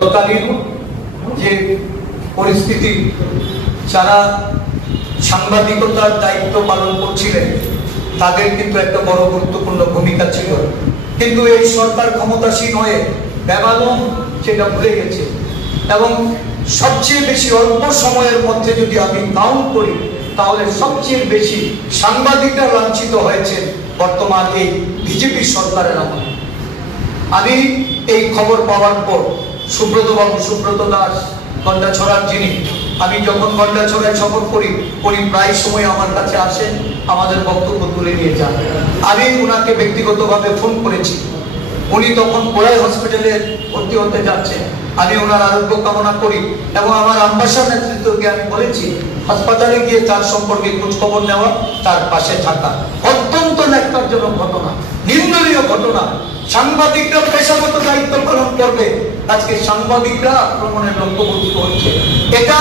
তৎকালীন যে পরিস্থিতি, যারা সাংবাদিকতার দায়িত্ব পালন করছিলেন তাদের কিন্তু একটা বড় গুরুত্বপূর্ণ ভূমিকা ছিল, কিন্তু এই সরকার ক্ষমতাসীন হয়ে বেমালুম সেটা ভুলে গেছে। এবং সবচেয়ে বেশি অল্প সময়ের মধ্যে যদি আমি কাউন্ট করি তাহলে সবচেয়ে বেশি সাংবাদিকরা লাঞ্ছিত হয়েছে বর্তমান এই বিজেপি সরকারের আমলে। আমি এই খবর পাওয়ার পর সুব্রত দাস গন্ডাছড়ার যিনি, আমি যখন গন্ডাছড়ায় সফর করি উনি প্রায় সময় আমার কাছে আসেন, আমাদের বক্তব্য তুলে নিয়ে যান। আমি ওনাকে ব্যক্তিগতভাবে ফোন করেছি, উনি তখন কোরাই হসপিটালে ভর্তি হতে যাচ্ছেন। আমি ওনার আরোগ্য কামনা করি এবং আমার আম্বাসার নেতৃত্বকে আমি বলেছি হাসপাতালে গিয়ে তার সম্পর্কে খোঁজ খবর নেওয়া, তার পাশে থাকা। অত্যন্ত ন্যাক্কারজনক ঘটনা, নিন্দনীয় ঘটনা। সাংবাদিকরা পেশাগত দায়িত্ব পালন করবে, আজকে সাংবাদিকরা আক্রমণের লক্ষ্যবস্তু হচ্ছে। এটা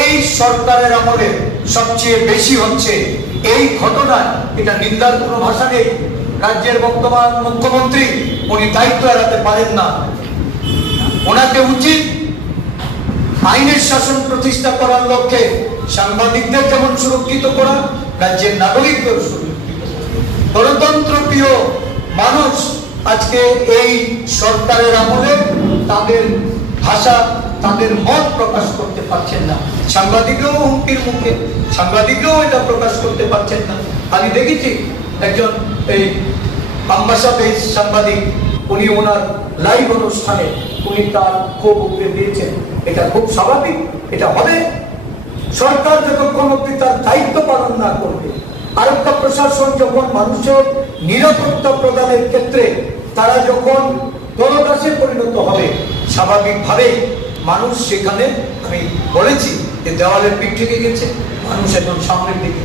এই সরকারের আমলে সবচেয়ে বেশি হচ্ছে। এই ঘটনায় এটা নিন্দার কোনো ভাষা নেই। রাজ্যের বর্তমান মুখ্যমন্ত্রী উনি দায়িত্ব এড়াতে পারেন না, ওনাকে উচিত আইনের শাসন প্রতিষ্ঠা করার লক্ষ্যে সাংবাদিকদের যেমন সুরক্ষিত করা, রাজ্যের নাগরিকদের সুরক্ষিত। গণতন্ত্র প্রিয় মানুষ আজকে এই সরকারের আমলে তাদের ভাষা, তাদের মত প্রকাশ করতে পারছেন না। সাংবাদিকরাও হুমকির মুখে, সাংবাদিকরাও এটা প্রকাশ করতে পারছেন না। আমি দেখেছি একজন এই আম্বাসাদের সাংবাদিক, উনি ওনার লাইভ অনুষ্ঠানে উনি তার ক্ষোভ উগরে দিয়েছেন। এটা খুব স্বাভাবিক, এটা হবে। সরকার যতক্ষণ অব্দি তার দায়িত্ব পালন না করবে, আরক্ষা প্রশাসন যখন মানুষের নিরাপত্তা প্রদানের ক্ষেত্রে তারা যখন দলদাসে পরিণত হবে, স্বাভাবিকভাবেই মানুষ সেখানে, আমি বলেছি যে দেওয়ালের পিঠ থেকে গেছে, মানুষ এখন সামনের দিকে